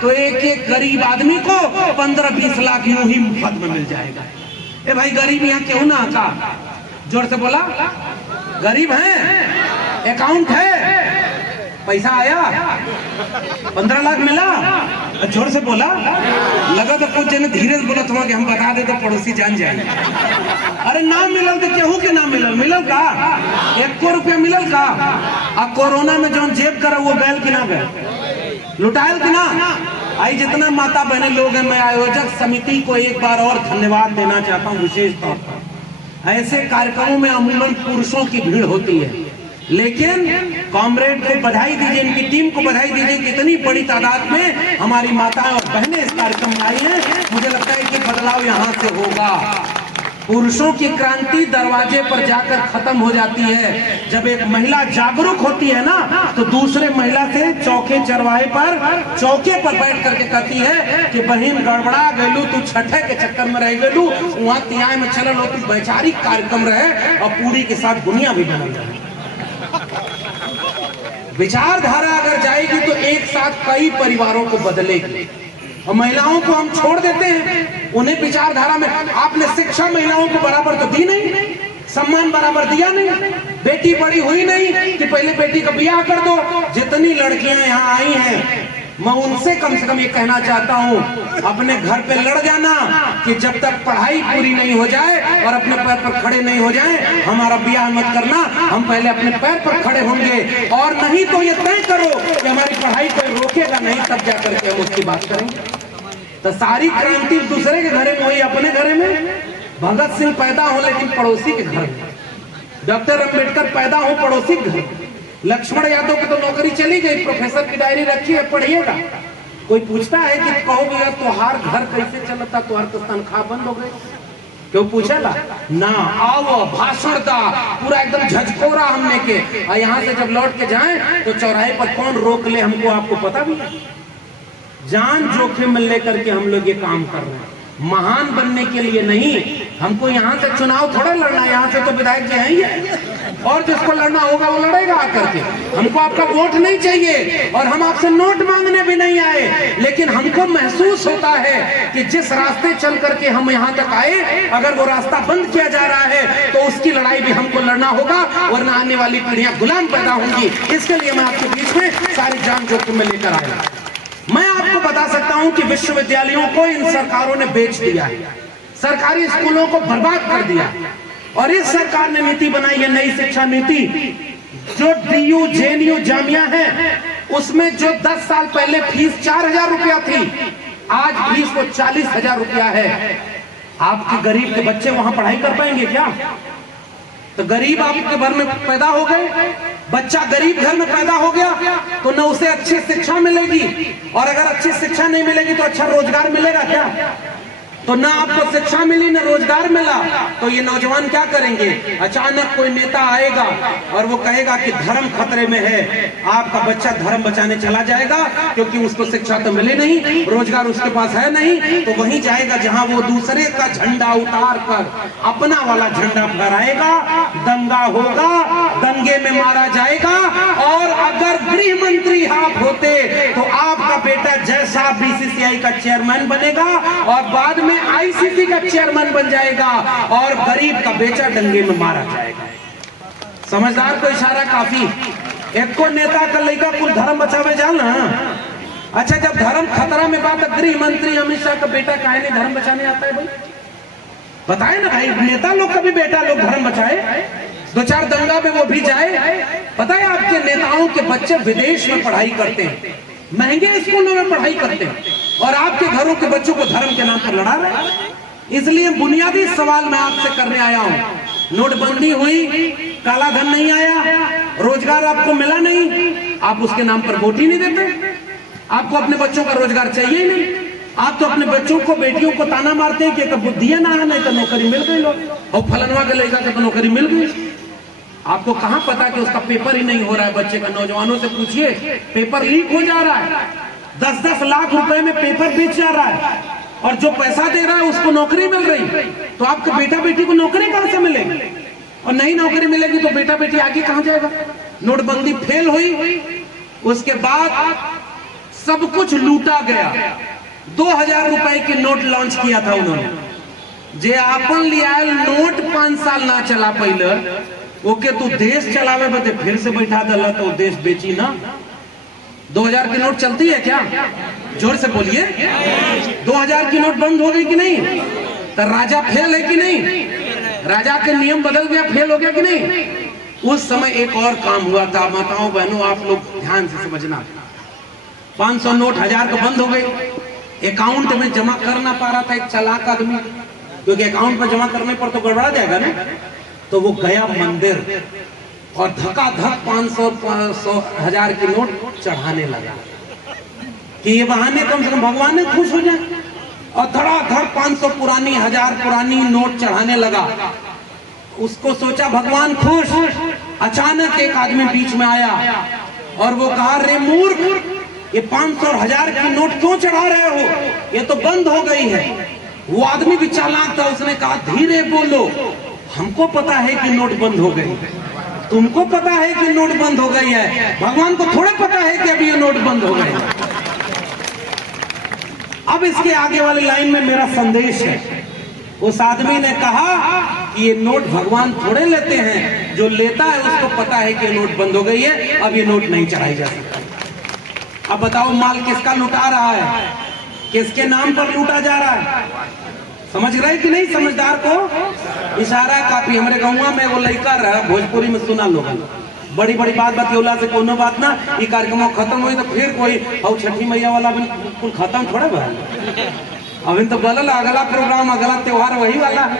तो एक गरीब आदमी को 15-20 लाख यूं ही मुफ्त में मिल जाएगा। ए भाई, गरीब यहाँ क्यों ना आता? जोर से बोला। गरीब हैं, अकाउंट है, पैसा आया, 15 लाख मिला। जोर से बोला। लगा तो कुछ जने धीरे से बोला तुम्हारा कि हम बता दे तो पड़ोसी जान जाए। अरे ना मिलल तो केहू के ना मिलल का? 1 रुपया मिलल का? अब कोरोना में जो जेब कर वो गैल कि ना गए, लुटायल कि ना? आई जितना माता बहने लोग हैं, मैं आयोजक समिति को एक बार और धन्यवाद देना चाहता हूं विशेष तौर पर। ऐसे कार्यक्रमों में अमूमन पुरुषों की भीड़ होती है, लेकिन कॉमरेड को बधाई दीजिए, इनकी टीम को बधाई दीजिए कि इतनी बड़ी तादाद में हमारी माताएं और बहनें इस कार्यक्रम में आई हैं। मुझे लगता है कि बदलाव यहां से होगा। पुरुषों की क्रांति दरवाजे पर जाकर खत्म हो जाती है। जब एक महिला जागरूक होती है ना, तो दूसरे महिला से चौके चरवाहे पर चौके पर बैठ करके कहती है कि बहन गड़बड़ा गलू, तू छठे के चक्कर में रह गलू, वहां तिहाई में चलल हो, तू वैचारिक कार्यक्रम रहे और पूरी के साथ दुनिया भी बदल जाए। विचारधारा अगर जाएगी तो एक साथ कई परिवारों को बदलेगी। और महिलाओं को हम छोड़ देते हैं, उन्हें विचारधारा में आपने शिक्षा महिलाओं को बराबर तो दी नहीं, सम्मान बराबर दिया नहीं, बेटी बड़ी हुई नहीं कि पहले बेटी का ब्याह कर दो। जितनी लड़कियां यहाँ आई हैं, मैं उनसे कम से कम ये कहना चाहता हूँ, अपने घर पे लड़ जाना कि जब तक पढ़ाई पूरी नहीं हो जाए और अपने पैर पर खड़े नहीं हो जाए, हमारा ब्याह मत करना। हम पहले अपने पैर पर खड़े होंगे, और नहीं तो ये तय करो कि हमारी पढ़ाई कोई रोकेगा नहीं, तब जाकर के हम उसकी बात करेंगे। तो सारी क्रांति दूसरे के घरे में हुई, अपने घरे में भगत सिंह पैदा हो लेकिन पड़ोसी के घर में, डॉक्टर अंबेडकर पैदा हो पड़ोसी के घर, लक्ष्मण यादव की तो नौकरी चली गई, प्रोफेसर की डायरी रखी है, पढ़िएगा। कोई पूछता है कि कहो भैया तुहार घर कैसे चलता, तुहार तो तनख्वाह बंद हो गई, क्यों पूछेगा ना? आओ भाषण दा पूरा एकदम झकझोरा हमने के, और यहाँ से जब लौट के जाएं तो चौराहे पर कौन रोक ले हमको आपको पता भी है। जान जोखिम में लेकर के हम लोग ये काम कर रहे हैं, महान बनने के लिए नहीं। हमको यहाँ से चुनाव थोड़ा लड़ना, यहाँ से तो विधायक जी हैं ही है, और जिसको लड़ना होगा वो लड़ेगा आकर के। हमको आपका वोट नहीं चाहिए और हम आपसे नोट मांगने भी नहीं आए, लेकिन हमको महसूस होता है कि जिस रास्ते चल करके हम यहाँ तक आए, अगर वो रास्ता बंद किया जा रहा है तो उसकी लड़ाई भी हमको लड़ना होगा, वरना आने वाली पीढ़ियां गुलाम पैदा होंगी। इसके लिए मैं आपके बीच में सारी जान जोखिम में लेकर आया। मैं आपको बता सकता हूं कि विश्वविद्यालयों को इन सरकारों ने बेच दिया है, सरकारी स्कूलों को बर्बाद कर दिया, और इस सरकार ने नीति बनाई है नई शिक्षा नीति। जो DU, JNU जामिया है, उसमें जो 10 साल पहले फीस 4,000 रुपया थी, आज फीस वो 40,000 रुपया है। आपके गरीब के बच्चे वहां पढ़ाई कर पाएंगे क्या? तो गरीब आपके घर में पैदा हो गए, बच्चा गरीब घर में पैदा हो गया तो न उसे अच्छी शिक्षा मिलेगी, और अगर अच्छी शिक्षा नहीं मिलेगी तो अच्छा रोजगार मिलेगा क्या? तो ना आपको शिक्षा मिली ना रोजगार मिला, तो ये नौजवान क्या करेंगे? अचानक कोई नेता आएगा और वो कहेगा कि धर्म खतरे में है, आपका बच्चा धर्म बचाने चला जाएगा, क्योंकि उसको शिक्षा तो मिली नहीं, रोजगार उसके पास है नहीं, तो वहीं जाएगा जहां वो दूसरे का झंडा उतार कर अपना वाला झंडा फहराएगा, दंगा होगा, दंगे में मारा जाएगा। और अगर गृह मंत्री आप होते तो आपका बेटा जैसा BCCI का चेयरमैन बनेगा और बाद में ICC का चेयरमैन बन जाएगा, और गरीब का बेचा दंगे में मारा जाएगा। समझदार को इशारा काफी। एक को नेता का लड़का कुल धर्म बचावे जाना। अच्छा, जब धर्म खतरा में बात, गृह मंत्री अमित शाह का बेटा काहे नहीं धर्म बचाने आता है? भाई बताए ना भाई, नेता लोग का भी बेटा लोग धर्म बचाए, 2-4 दंगा में वो भी जाए। पता है आपके नेताओं के बच्चे विदेश में पढ़ाई करते हैं, महंगे स्कूलों में पढ़ाई करते हैं, और आपके घरों के बच्चों को धर्म के नाम पर लड़ा रहे हैं। इसलिए बुनियादी सवाल मैं आपसे करने आया हूं। नोटबंदी हुई, काला धन नहीं आया, रोजगार आपको मिला नहीं, आप उसके नाम पर वोट ही नहीं देते। आपको अपने बच्चों का रोजगार चाहिए ही नहीं, आप तो अपने बच्चों को, बेटियों को ताना मारते हैं कि बुद्धि ना है, नहीं तो नौकरी मिल गई, और फलनवा के लड़का के तो नौकरी मिल गई। आपको कहां पता कि उसका पेपर ही नहीं हो रहा है बच्चे का? नौजवानों से पूछिए, पेपर लीक हो जा रहा है, 10-10 लाख रुपए में पेपर बेच जा रहा है, और जो पैसा दे रहा है उसको नौकरी मिल रही। तो आपके बेटा बेटी को नौकरी कहां से मिलेगी? और नहीं नौकरी मिलेगी तो बेटा बेटी आगे कहां जाएगा? नोटबंदी फेल हुई, उसके बाद सब कुछ लूटा गया। 2000 रुपए के नोट लॉन्च किया था उन्होंने, जे आपन लिया नोट 5 साल ना चला पहले, ओके तू देश चलावे बदे फिर से बैठा दला तो देश बेची ना। 2000 की नोट चलती है क्या? जोर से बोलिए। 2000 की नोट बंद हो गई कि नहीं? तो राजा फेल है कि नहीं? राजा के नियम बदल गया, फेल हो गया कि नहीं? उस समय एक और काम हुआ था, माताओं बहनों आप लोग ध्यान से समझना। 500 नोट 1000 का बंद हो गई, अकाउंट में जमा कर ना पा रहा था एक चालाक आदमी, क्योंकि अकाउंट में जमा करने पर तो गड़बड़ा जाएगा ना। तो वो गया मंदिर, और धकाधक 500 1000 की नोट चढ़ाने लगा कि ये बहाने कम से कम भगवान ने खुश हो जाए। और धड़ाधड़ 500 पुरानी 1000 पुरानी नोट चढ़ाने लगा। उसको सोचा भगवान खुश। अचानक एक आदमी बीच में आया और वो कहा, रे मूर्ख, ये 500 और 1000 की नोट क्यों चढ़ा रहे हो, ये तो बंद हो गई है। वो आदमी भी चालाक था, उसने कहा, धीरे बोलो, हमको पता है कि नोट बंद हो गई, तुमको पता है कि नोट बंद हो गई है, भगवान को थोड़े पता है कि अभी ये नोट बंद हो गए। अब इसके आगे वाली लाइन में मेरा संदेश है। उस आदमी ने कहा कि ये नोट भगवान थोड़े लेते हैं, जो लेता है उसको पता है कि नोट बंद हो गई है, अब ये नोट नहीं चढ़ाई जा सकती। अब बताओ माल किसका लुटा रहा है, किसके नाम पर लूटा जा रहा है? समझ रहे कि नहीं? समझदार को इशारा काफी। हमारे गाँव में वो लड़का रहा, भोजपुरी में सुना लोग, बड़ी बड़ी बात बतियोला से कोनो बात ना, ये कार्यक्रम खत्म हुई तो फिर कोई और छठी मैया वाला बिल्कुल खत्म थोड़ा भाई, अभी तो गलल अगला प्रोग्राम, अगला त्योहार वही वाला है।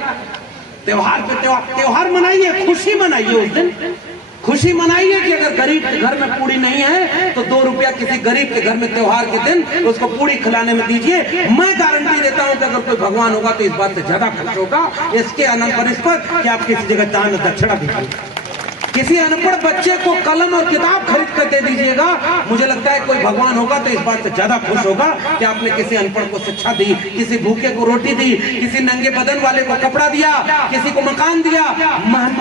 त्योहार पे त्योहार मनाइए, खुशी मनाइए, उस दिन खुशी मनाइए कि अगर गरीब के घर में पूरी नहीं है तो 2 रुपया किसी गरीब के घर में त्योहार के दिन उसको पूरी खिलाने में दीजिए। मैं गारंटी देता हूं कि अगर कोई भगवान होगा तो इस बात से ज्यादा खुश होगा। इसके अनंत पर इस पर कि आप किसी जगह दान दक्षिणा दीजिए, किसी अनपढ़ बच्चे को कलम और किताब खरीद कर दे दीजिएगा। मुझे लगता है कोई भगवान होगा तो इस बात से ज्यादा खुश होगा कि आपने किसी अनपढ़ को शिक्षा दी, किसी भूखे को रोटी दी, किसी नंगे बदन वाले को कपड़ा दिया, किसी को मकान दिया।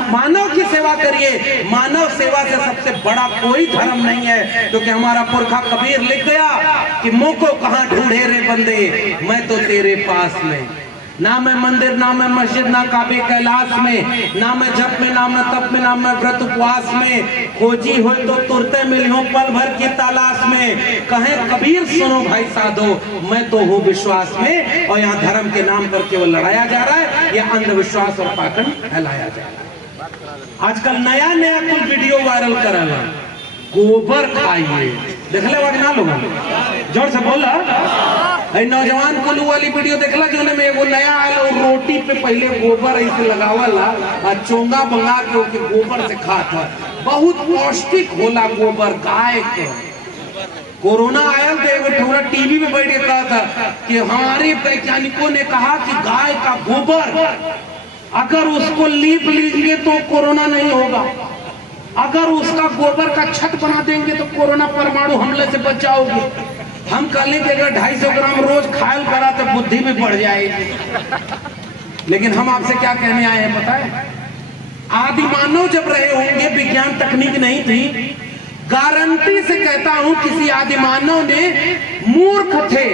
मानव की सेवा करिए। मानव सेवा से सबसे बड़ा कोई धर्म नहीं है, क्योंकि हमारा पुरखा कबीर लिख गया कि मोको कहाँ ढूंढे रे बंदे, मैं तो तेरे पास में। ना मैं मंदिर, ना मैं मस्जिद, ना काबे कैलाश में, ना मैं जप में, ना मैं तप में, ना मैं व्रत उपवास में, खोजी हो तो तुरते मिलियो पल भर की तलाश में। कहे कबीर सुनो भाई साधो, मैं तो हूँ विश्वास में। और यहाँ धर्म के नाम पर केवल लड़ाया जा रहा है, यह अंधविश्वास और पाखंड फैलाया जा रहा है। आजकल नया नया कुछ वीडियो वायरल कर रहा है, गोबर खाइए, देख ले वगना लोग जोर से बोला। नौजवान कुल्लू वाली वीडियो देखला जो में वो नया आया, रोटी पे पहले गोबर ऐसे लगावला और चोंगा बंगा के गोबर से खाता। बहुत पौष्टिक होला गोबर गाय के। कोरोना आया तो थोड़ा टीवी में बैठ के कहा था कि हमारे वैज्ञानिकों ने कहा कि गाय का गोबर अगर उसको लीप लीजिए तो कोरोना नहीं होगा, अगर उसका गोबर का छत बना देंगे तो कोरोना परमाणु हमले से बच जाओगे। हम कहले कि अगर 250 ग्राम रोज खायल करा तो बुद्धि भी बढ़ जाएगी। लेकिन हम आपसे क्या कहने आए हैं पता है? आदि मानव जब रहे होंगे, विज्ञान तकनीक नहीं थी, गारंटी से कहता हूं किसी आदि मानव ने, मूर्ख थे,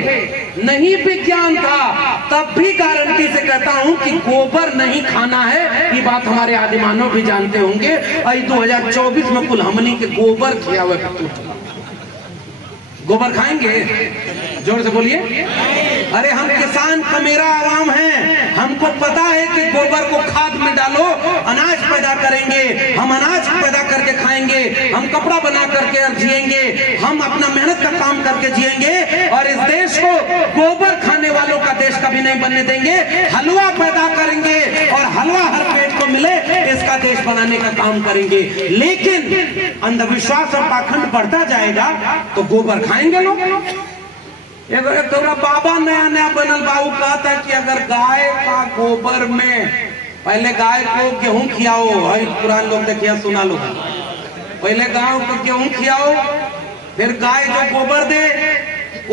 नहीं विज्ञान था, तब भी गारंटी से कहता हूं कि गोबर नहीं खाना है। ये बात हमारे आदि मानव भी जानते होंगे। 2024 में कुल हमनी के गोबर किया हुआ। गोबर खाएंगे? जोर से बोलिए। अरे हम किसान का मेरा आवाम है, हमको पता है कि गोबर को खाद में डालो, अनाज पैदा करेंगे, हम अनाज पैदा करके खाएंगे, हम कपड़ा बना करके जिएंगे, हम अपना मेहनत का काम करके जिएंगे। और इस देश को गोबर खाने वालों का देश कभी नहीं बनने देंगे। हलवा पैदा करेंगे और हलवा हर पेट को मिले, इसका देश बनाने का काम करेंगे। लेकिन अंधविश्वास और पाखंड बढ़ता जाएगा तो गोबर खाएंगे लोग। एक तोरा बाबा नया नया बनल बाबू कहता है कि अगर गाय का गोबर में, पहले गाय को गेहूं खियाओ, पुरान लोग देखिए सुना लो, पहले गाय को गेहूं खियाओ, फिर गाय जो गोबर दे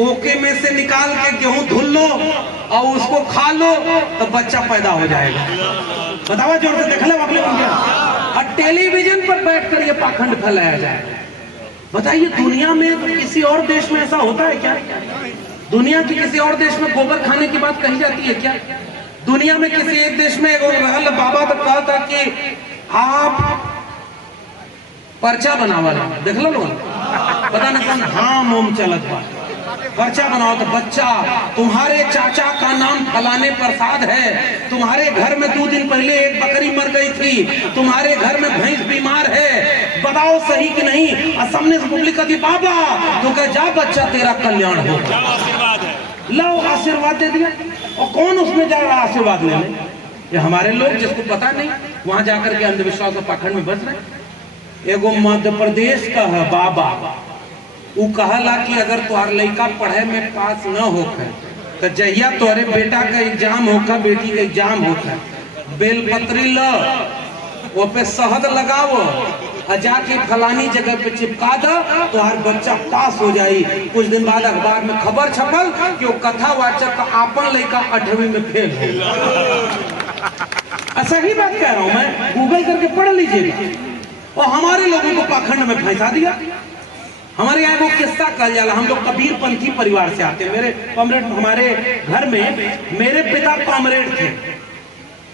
ओके में से निकाल के गेहूं धुल लो और उसको खा लो तो बच्चा पैदा हो जाएगा। बताओ जोर से देख ले और टेलीविजन पर बैठकर ये पाखंड फैलाया जाए। बताइए दुनिया में किसी और देश में ऐसा होता है क्या? दुनिया के किसी और देश में गोबर खाने की बात कही जाती है क्या? दुनिया में किसी एक देश में रहल बाबा तो कहा था कि आप पर्चा बनावा, देख लो लोग, पता नहीं कौन धाम ओम चलत बा, पर्चा बनाओ तो बच्चा तुम्हारे चाचा का नाम फलाने प्रसाद है, तुम्हारे घर में 2 दिन पहले एक बकरी मर गई थी, तुम्हारे घर में भैंस बीमार है, बताओ सही कि नहीं? असमने से पब्लिक कहती बाबा तो कह जा बच्चा तेरा कल्याण हो, लो आशीर्वाद दे दिया। और कौन उसमें जा रहा आशीर्वाद लेने? ये हमारे लोग जिसको पता नहीं, वहां जाकर के अंधविश्वास और पाखंड में बच रहे। एगो मध्य प्रदेश का है बाबा, वो कहला कि अगर तुहार लड़का पढ़े में पास न होकर तो जहिया तोहरे बेटा का एग्जाम होकर, बेटी का एग्जाम होकर, बेलपत्री लो, वो पे शहद लगाओ और जाके फलानी जगह पे चिपका दो, तो हर बच्चा पास हो जाई। कुछ दिन बाद अखबार में खबर छपल कि वो कथावाचक का आपन लड़का 8वीं में फेल हो। सही बात कह रहा हूं मैं, गूगल करके पढ़ लीजिएगा। और हमारे लोगों को पाखंड में फंसा दिया। हमारे यहाँ वो किस्सा कहा जाला, हम लोग कबीर पंथी परिवार से आते हैं। मेरे कॉमरेड, हमारे घर में मेरे पिता कॉमरेड थे।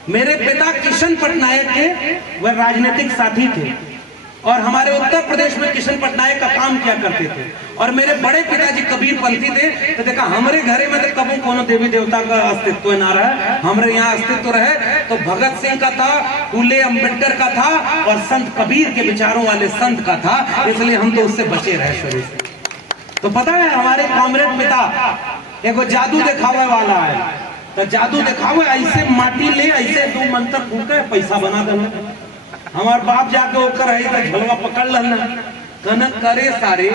मेरे पिता किशन पटनायक थे, वह राजनीतिक साथी थे और हमारे उत्तर प्रदेश में किशन पटनायक का काम किया करते थे। और मेरे बड़े पिताजी कबीर पंथी थे। तो देखा हमारे घरे में तो कभी कोनो देवी देवता का अस्तित्व ना रहा, हमारे यहाँ अस्तित्व रहे तो भगत सिंह का था, फूले अम्बेडकर का था और संत कबीर के विचारों वाले संत का था। इसलिए हम तो उससे बचे रहे शुरू से। तो पता है हमारे कॉमरेड पिता एगो जादू दिखावे वाला है, तो जादू दिखावे ऐसे माटी ले, ऐसे 2 मंत्र फूके पैसा बना देना। हमार बाप जाके होकर है तो झलवा पकड़ लेना, कनक करे सारे।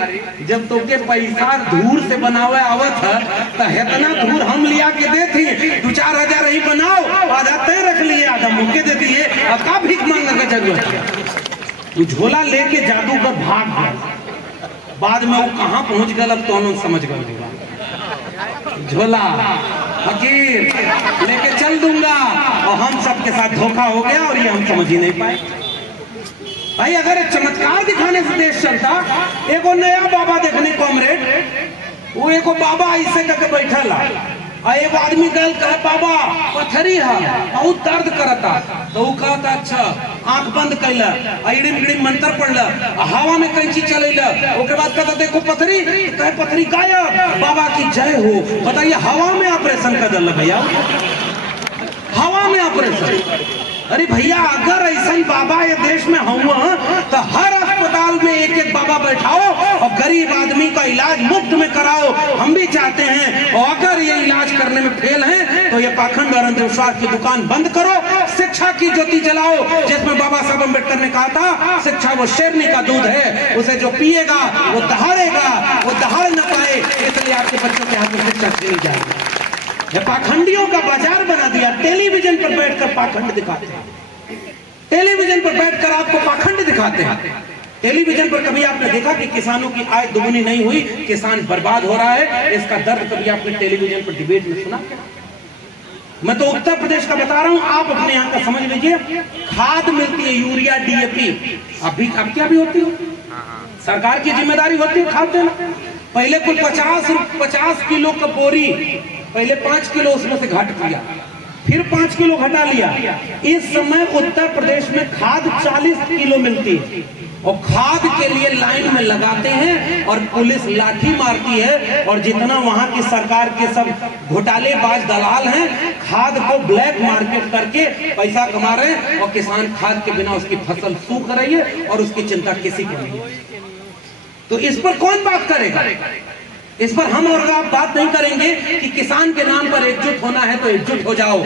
जब तोके पैसा धूर से बनावे आवत है तो इतना धूर हम लिया के देती, 2-4 हजार ही बनाओ, आधा तय रख लिए, आधा मुके दे दिए, और का भीख मांगने का जरूरत है। तू झोला लेके जादू का भाग गया, बाद में वो कहाँ पहुंच गया अब तो समझ गए। झोला फकीर लेके चल दूंगा और हम सबके साथ धोखा हो गया और ये हम समझ ही नहीं पाए। भाई अगर एक चमत्कार दिखाने से देश चलता, एगो नया बाबा देखने कॉमरेड, वो एगो बाबा ऐसे करके बैठा ला, और एगो आदमी गल कहे बाबा पथरी है बहुत दर्द करता, तो वो कहता अच्छा, आंख बंद कैला, इड़िम इड़िम मंत्र पढ़ला, हवा में कैंची चलेला, ओके बाद कहता देखो पथरी, कहे पथरी गायब, बाबा की जय हो। बताइए हवा में ऑपरेशन कर दिया भैया, हवा में ऑपरेशन। अरे भैया अगर ऐसा बाबा ये देश में हुआ तो हर अस्पताल में एक बाबा बैठाओ और गरीब आदमी का इलाज मुफ्त में कराओ। हम भी चाहते हैं, और अगर ये इलाज करने में फेल हैं तो ये पाखंड और अंधविश्वास की दुकान बंद करो, शिक्षा की ज्योति जलाओ, जिसमें बाबा साहब अम्बेडकर ने कहा था शिक्षा वो शेरनी का दूध है, उसे जो पिएगा वो दहाड़ेगा, वो दहाड़ न पाए, इसलिए आपके बच्चों के हाथ में शिक्षा छीनी जाएगी। ये पाखंडियों का बाजार बना दिया। टेलीविजन पर बैठकर पाखंड दिखाते हैं, टेलीविजन पर बैठकर आपको पाखंड दिखाते हैं। टेलीविजन पर कभी आपने देखा कि किसानों की आय दुगनी नहीं हुई, किसान बर्बाद हो रहा है, इसका दर्द कभी आपने टेलीविजन पर डिबेट में सुना? मैं तो उत्तर प्रदेश का बता रहा हूं, आप अपने यहाँ का समझ लीजिए। खाद मिलती है यूरिया, DAP, अब क्या भी होती है, सरकार की जिम्मेदारी होती है खाद देना। पहले कुल 50 किलो का बोरी, पहले 5 किलो उसमें से घट किया, फिर 5 किलो घटा लिया। इस समय उत्तर प्रदेश में खाद 40 किलो मिलती है और खाद के लिए लाइन में लगाते हैं और पुलिस लाठी मारती है। और जितना वहां की सरकार के सब घोटालेबाज दलाल हैं, खाद को ब्लैक मार्केट करके पैसा कमा रहे हैं और किसान खाद के बिना उसकी फसल सूख रही है और उसकी चिंता किसी को नहीं है। तो इस पर कौन बात करेगा? इस पर हम और आप बात नहीं करेंगे कि किसान के नाम पर एकजुट होना है तो एकजुट हो जाओ,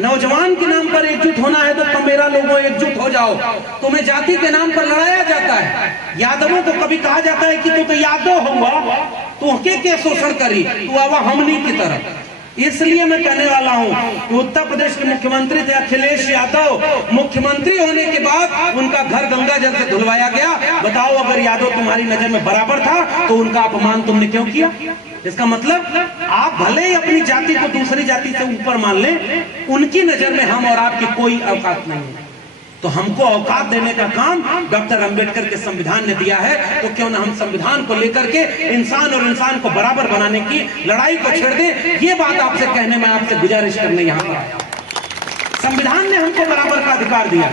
नौजवान के नाम पर एकजुट होना है तो मेरा लोगों एकजुट हो जाओ। तुम्हें जाति के नाम पर लड़ाया जाता है। यादवों को कभी कहा जाता है कि तू तो यादव हुआ, तू के शोषण करी, तू आवा हमनी की तरफ। इसलिए मैं कहने वाला हूं कि उत्तर प्रदेश के मुख्यमंत्री थे अखिलेश यादव, मुख्यमंत्री होने के बाद उनका घर गंगा जल से धुलवाया गया। बताओ अगर यादव तुम्हारी नजर में बराबर था तो उनका अपमान तुमने क्यों किया? इसका मतलब आप भले ही अपनी जाति को दूसरी जाति से ऊपर मान लें, उनकी नजर में हम और आपकी कोई औकात नहीं है। तो हमको औकात देने का काम डॉक्टर अंबेडकर के संविधान ने दिया है, तो क्यों ना हम संविधान को लेकर के इंसान और इंसान को बराबर बनाने की लड़ाई को छेड़ दें। ये बात आपसे कहने में, आपसे गुजारिश करने यहाँ पर आया। संविधान ने हमको बराबर का अधिकार दिया,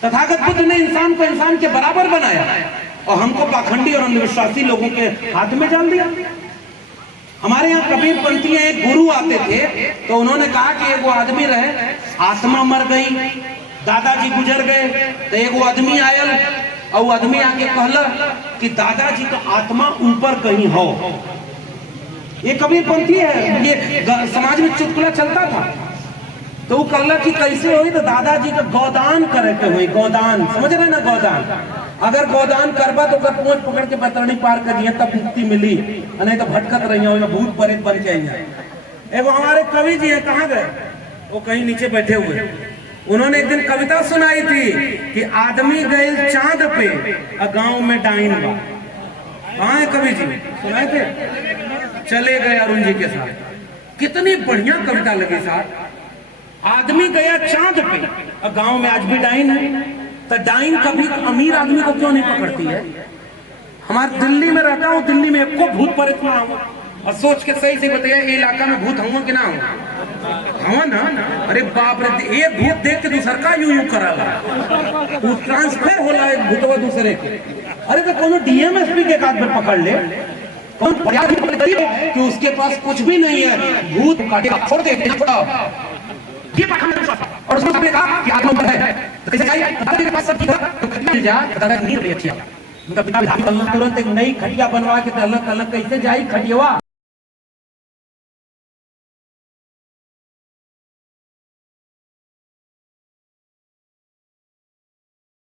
तथागत बुद्ध ने इंसान को इंसान के बराबर बनाया और हमको पाखंडी और अंधविश्वासी लोगों के हाथ में डाल दिया। हमारे यहाँ कबीर पंथी एक गुरु आते थे, तो उन्होंने कहा कि एगो आदमी रहे, आत्मा मर गई, दादाजी गुजर गए, तो एगो आदमी आयल और वो आदमी आके कहला कि दादाजी का आत्मा ऊपर कहीं हो। ये कबीर पंथी है, ये समाज में चुटकुला चलता था। तो वो कहला कि कैसे हुई? तो दादाजी का गोदान करे के हुई, गोदान समझ रहे ना, गोदान अगर गोदान करबा तो कर पहुंच पकड़ के बतरनी पार कर दिया तब मुक्ति मिली, नहीं तो भटकत रही हो भूत प्रेत बन के आई। एगो हमारे कवि जी है, कहाँ गए वो, कहीं नीचे बैठे हुए। उन्होंने एक दिन कविता सुनाई थी कि आदमी गए चांद पे और गांव में डाइन बा। कहाँ है कवि जी, सुनाए थे? चले गए अरुण जी के साथ। कितनी बढ़िया कविता लगी साहब। आदमी गया चांद पे और गांव में आज भी डाइन है। तो डाइन कभी अमीर आदमी को क्यों नहीं पकड़ती है? हमारे दिल्ली में रहता हूँ, दिल्ली में एको भूत प्रेत ना हो, और सोच के सही से बताइए ये इलाका में भूत हुआ कि ना हुआ ना? अरे बाप रे, एक भूत देख के दूसर का यूं करा वो ट्रांसफर होला एक भूतवा दूसरे के। अरे तो कोनो डीएमएसपी के काट में पकड़ ले, कौन कि उसके पास कुछ भी नहीं है, भूत काटेगा छोड़ दे ये और उसने कहा कि आत्मा है तो कैसे जाइए के पास सब तो मिल जा दादा नींद भी अच्छी है। उनका पिता भी तुरंत एक नई खटिया बनवा के अलग अलग कैसे जाई खटियावा।